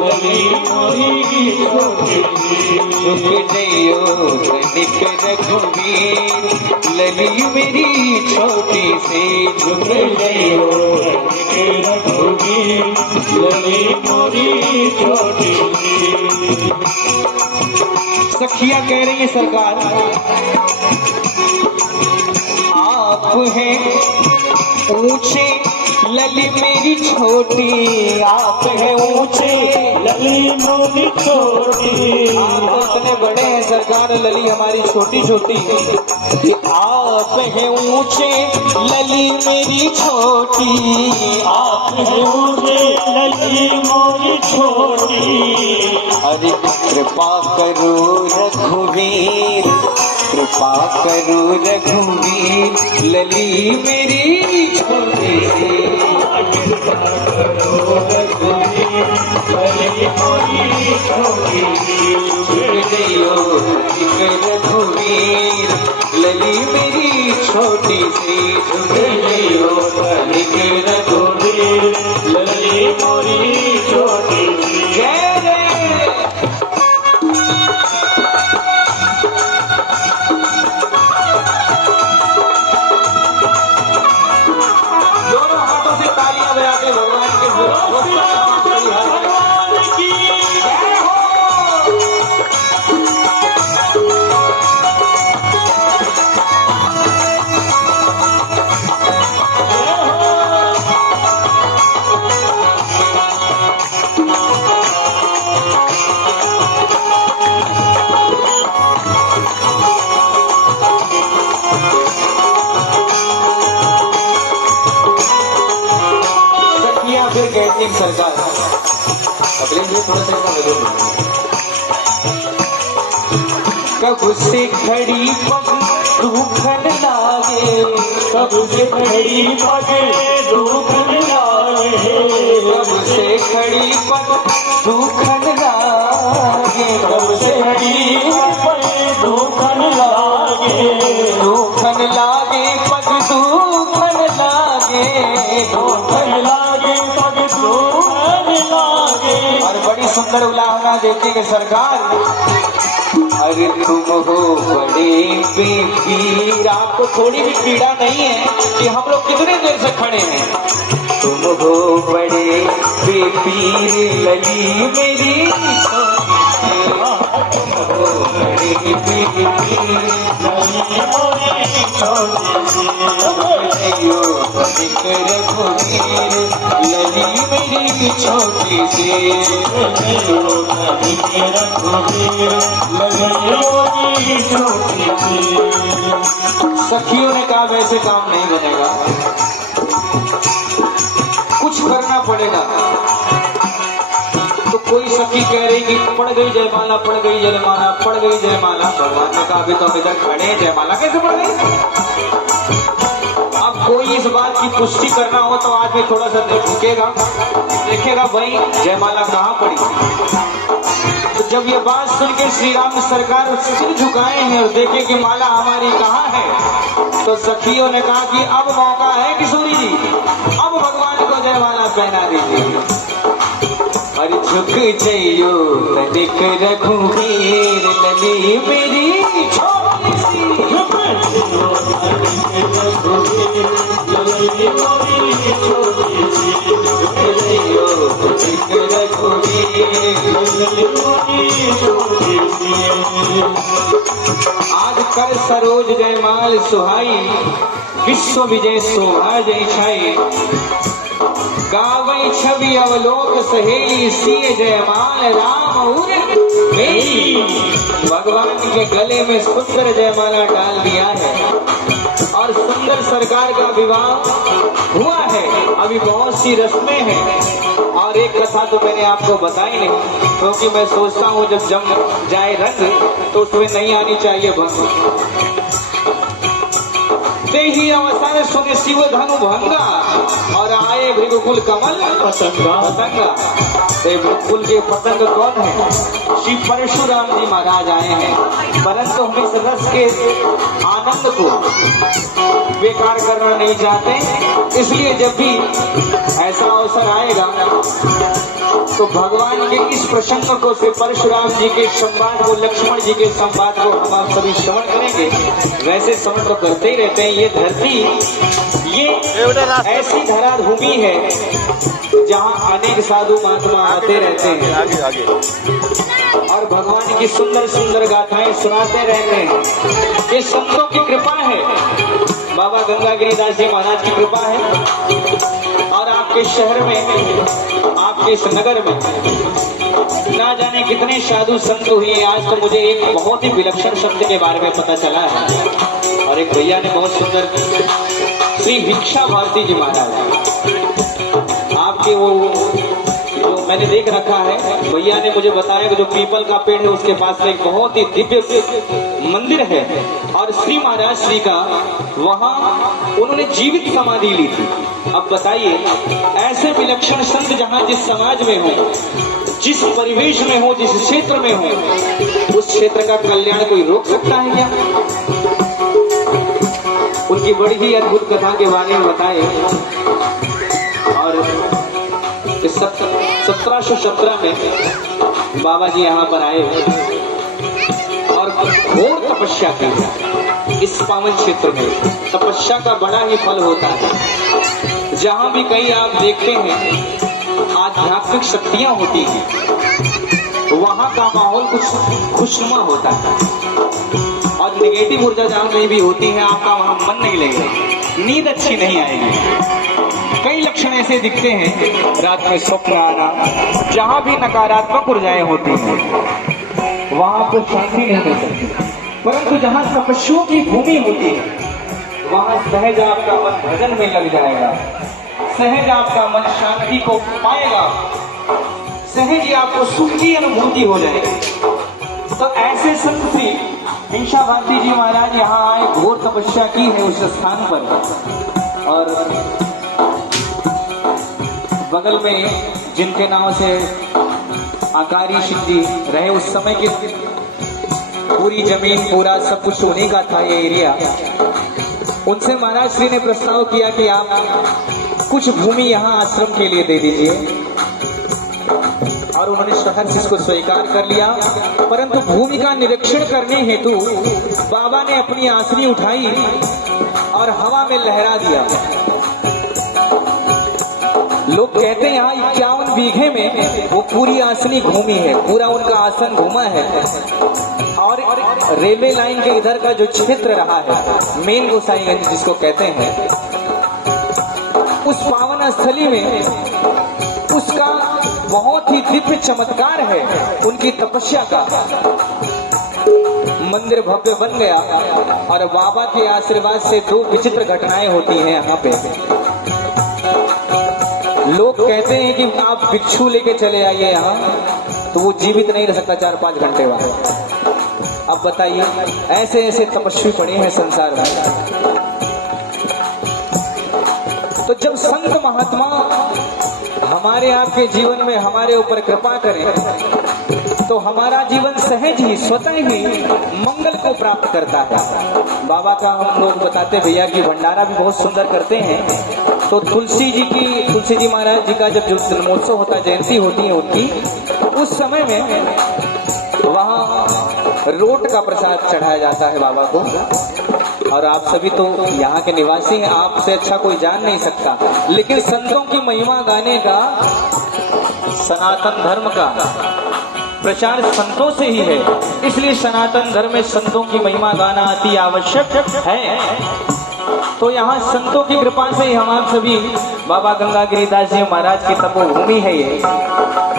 लली मोरी छोटी सी। झुक जइयो तनिक रघुवीर लली मेरी छोटी सी। झुक जइयो तनिक रघुवीर लली मोरी छोटी सी। सखिया कह रही है सरकार आप हैं ऊंचे लली मेरी छोटी। आप हैं ऊंचे लली मोरी छोटी। आप इतने बड़े हैं सरकार लली हमारी छोटी छोटी। आप हैं ऊंचे लली मेरी छोटी। आप हैं ऊंचे लली मोरी छोटी। अरे कृपा करो रघुवीर कृपा करो रघुवीर लली मेरी छोटी सी। रघुवीर लली मेरी छोटी सी। झुक जइयो तनिक रघुवीर लली मोरी छोटी सी। जय जय। दोनों हाथों से तालियां बजा के भगवान के भगवान की जय हो। सखियां फिर कहती हैं सरकार अगले लिए थोड़ा सा कब से खड़ी पग दुखन लागे। कब से खड़ी पग दुखन लागे। कब से खड़ी पग दुखन लागे। कब से खड़ी पग दुखन लागे। दुखन लागे पग दुखन लागे। दुखन लागे पग दुखन लागे। और बड़ी सुंदर उलाहना देती है सरकार अरे तुम हो बड़े बेपीर। आपको थोड़ी भी पीड़ा नहीं है कि हम लोग कितने देर से खड़े हैं। तुम हो बड़े बेपीर लली मेरी छोटी। तुम हो बड़े बेपीर लली मोरी छोटी सी। जइयो तनिक रघुवीर लली मेरी छोटी सी। जइयो तनिक रघुवीर लली मोरी छोटी सी। सखियों ने कहा वैसे काम नहीं बनेगा कुछ करना पड़ेगा। तो कोई सखी कह रही कि पड़ गई जयमाला पड़ गई जयमाला पड़ गई जयमाला। भगवान ने कहा अभी तो हम इधर खड़े हैं जयमाला कैसे पड़ गई। अब कोई इस बात की पुष्टि करना हो तो आज भी थोड़ा सा झुकेगा देखेगा भाई जयमाला कहाँ पड़ी। तो जब ये बात सुन के श्री राम सरकार सिर झुकाए हैं और देखे कि माला हमारी कहाँ है तो सखियों ने कहा कि अब मौका है किशोरी जी अब भगवान को जयमाला पहना दीजिए। और झुक जइयो तनिक रघुवीर लली मेरी छोटी सी। झुक जइयो तनिक रघुवीर लली मोरी छोटी सी। झुक जइयो तनिक रघुवीर लली मोरी छोटी सी। आज कर सरोज जयमाल सुहाई विश्व विजय शोभा जय छाई। गावई छवि अवलोक सहेली सिय जयमाल राम उर मेरी। भगवान के गले में सुंदर जयमाला डाल दिया है और सुंदर सरकार का विवाह हुआ है। अभी बहुत सी रस्में हैं और एक कथा तो मैंने आपको बताई नहीं क्योंकि मैं सोचता हूँ जब जम जाए रंग तो उसमें नहीं आनी चाहिए भंग। ही अवसर सुन शिव धनु भंगा और आए भृगुकुल कमल पतंगा। पतंगा। भृगुकुल के पतंग कौन है। श्री परशुराम जी महाराज आए हैं परंतु हम इस रस के आनंद को बेकार करना नहीं चाहते इसलिए जब भी ऐसा अवसर आएगा तो भगवान के इस प्रसंग को से परशुराम जी के संवाद को, लक्ष्मण जी के संवाद को हम आप सभी श्रवण करेंगे। वैसे श्रवण तो करते ही रहते हैं। ये धरती, ये ऐसी धरा भूमि है जहाँ अनेक साधु महात्मा आते रहते हैं और भगवान की सुंदर सुंदर गाथाएं सुनाते रहते हैं। ये संतों की कृपा है, बाबा गंगा गिरिदास जी महाराज की कृपा है। और आपके शहर में, आपके इस नगर में ना जाने कितने साधु संत हुए। आज तो मुझे एक बहुत ही विलक्षण शब्द के बारे में पता चला है और एक भैया ने बहुत सुंदर, श्री भिक्षा भारती जी महाराज, आपके वो जो मैंने देख रखा है, भैया ने मुझे बताया कि जो पीपल का पेड़ है उसके पास में एक बहुत ही दिव्य मंदिर है और श्री महाराज श्री का वहाँ उन्होंने जीवित समाधि ली थी। अब बताइए, ऐसे विलक्षण संत जहाँ जिस समाज में हो, जिस परिवेश में हो, जिस क्षेत्र में हो, उस क्षेत्र का कल्याण कोई रोक सकता है क्या? उनकी बड़ी ही अद्भुत कथा के बारे में बताए। और 1717 में बाबा जी यहाँ पर आए और घोर तपस्या की। इस पावन क्षेत्र में तपस्या का बड़ा ही फल होता है। जहाँ भी कहीं आप देखते हैं आध्यात्मिक शक्तियाँ होती हैं, वहाँ का माहौल कुछ खुशनुमा होता है और नेगेटिव ऊर्जा जहाँ कहीं भी होती है, आपका वहाँ मन नहीं लगेगा, नींद अच्छी नहीं आएगी। कई लक्षण ऐसे दिखते हैं, रात में स्वप्न आना, जहाँ भी नकारात्मक ऊर्जाएं होती हैं वहाँ पर शांति नहीं मिल सकती। परंतु जहाँ तपस्या की भूमि होती है वहाँ सहज आपका मन भजन में लग जाएगा, सहज आपका मन शांति को पाएगा, सहज ही आपको सुख की अनुभूति हो जाएगी। तो ऐसे संत श्री भिक्षा भारती जी महाराज यहाँ आए, घोर तपस्या की है उस स्थान पर। और बगल में जिनके नाम से आकारी सिद्धि रहे, उस समय की पूरी जमीन, पूरा सब कुछ उन्हीं का था ये एरिया। उनसे महाराज श्री ने प्रस्ताव किया कि आप कुछ भूमि यहाँ आश्रम के लिए दे दीजिए और उन्होंने सहर्ष इसको स्वीकार कर लिया। परंतु भूमि का निरीक्षण करने हेतु बाबा ने अपनी आसनी उठाई और हवा में लहरा दिया। लोग कहते हैं यहाँ 51 बीघे में वो पूरी आसनी घूमी है, पूरा उनका आसन घूमा है। और रेलवे लाइन के इधर का जो क्षेत्र रहा है, मेन गोसाईगंज जिसको कहते हैं, उस पावन स्थली में उसका बहुत ही दिव्य चमत्कार है। उनकी तपस्या का मंदिर भव्य बन गया और बाबा के आशीर्वाद से दो विचित्र घटनाएं होती हैं यहाँ पे। लोग कहते हैं कि आप भिक्षु लेके चले आइए यहाँ, तो वो जीवित नहीं रह सकता 4-5 घंटे बाद। अब बताइए, ऐसे ऐसे तपस्वी पड़े हैं संसार में। तो जब संत महात्मा हमारे आपके जीवन में हमारे ऊपर कृपा करें तो हमारा जीवन सहज ही, स्वतः ही मंगल को प्राप्त करता है। बाबा का हम लोग बताते भैया कि भंडारा भी बहुत सुंदर करते हैं। तो तुलसी जी महाराज जी का जब जो जन्मोत्सव होता है, जयंती होती है उनकी, उस समय में वहाँ रोट का प्रसाद चढ़ाया जाता है बाबा को। और आप सभी तो यहाँ के निवासी हैं, आपसे अच्छा कोई जान नहीं सकता। लेकिन संतों की महिमा गाने का, सनातन धर्म का प्रचार संतों से ही है, इसलिए सनातन धर्म में संतों की महिमा गाना अति आवश्यक है। तो यहाँ संतों की कृपा से ही हम आप सभी, बाबा गंगा गिरिदास जी महाराज की तपोभूमि है ये,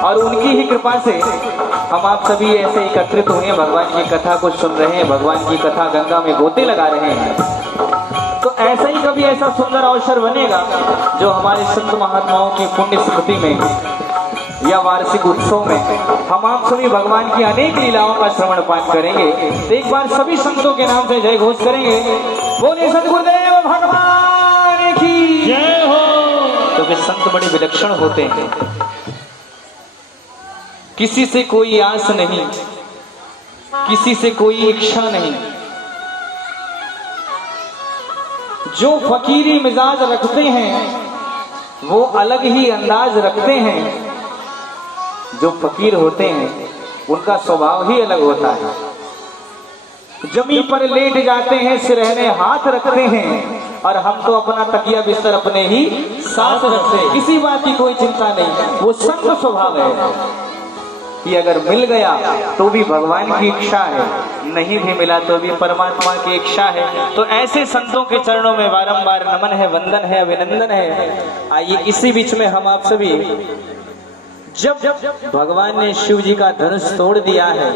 और उनकी ही कृपा से हम आप सभी ऐसे एकत्रित हुए, भगवान की कथा को सुन रहे हैं, भगवान की कथा गंगा में गोते लगा रहे हैं। तो ऐसा ही कभी ऐसा सुंदर अवसर बनेगा जो हमारे संत महात्माओं की पुण्य स्मृति में या वार्षिक उत्सव में हम आप सभी भगवान की अनेक लीलाओं का श्रवण पाठ करेंगे। तो एक बार सभी संतों के नाम से जय घोष करेंगे, बोले सद्गुरुदेव भगवान की जय हो। क्योंकि संत बड़े विलक्षण होते हैं, किसी से कोई आस नहीं, किसी से कोई इच्छा नहीं, जो फकीरी मिजाज रखते हैं वो अलग ही अंदाज रखते हैं। जो फकीर होते हैं उनका स्वभाव ही अलग होता है। जमीन पर लेट जाते हैं, सिरहने हाथ रखते हैं, और हम तो अपना तकिया बिस्तर अपने ही साथ रखते हैं। किसी बात की कोई चिंता नहीं। वो संत स्वभाव है कि अगर मिल गया तो भी भगवान की इच्छा है, नहीं भी मिला तो भी परमात्मा की इच्छा है। तो ऐसे संतों के चरणों में बारंबार नमन है, वंदन है, अभिनंदन है। आइए इसी बीच में हम आप सभी, जब भगवान ने शिव जी का धनुष तोड़ दिया है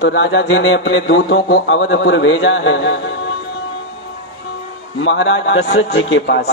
तो राजा जी ने अपने दूतों को अवधपुर भेजा है महाराज दशरथ जी के पास।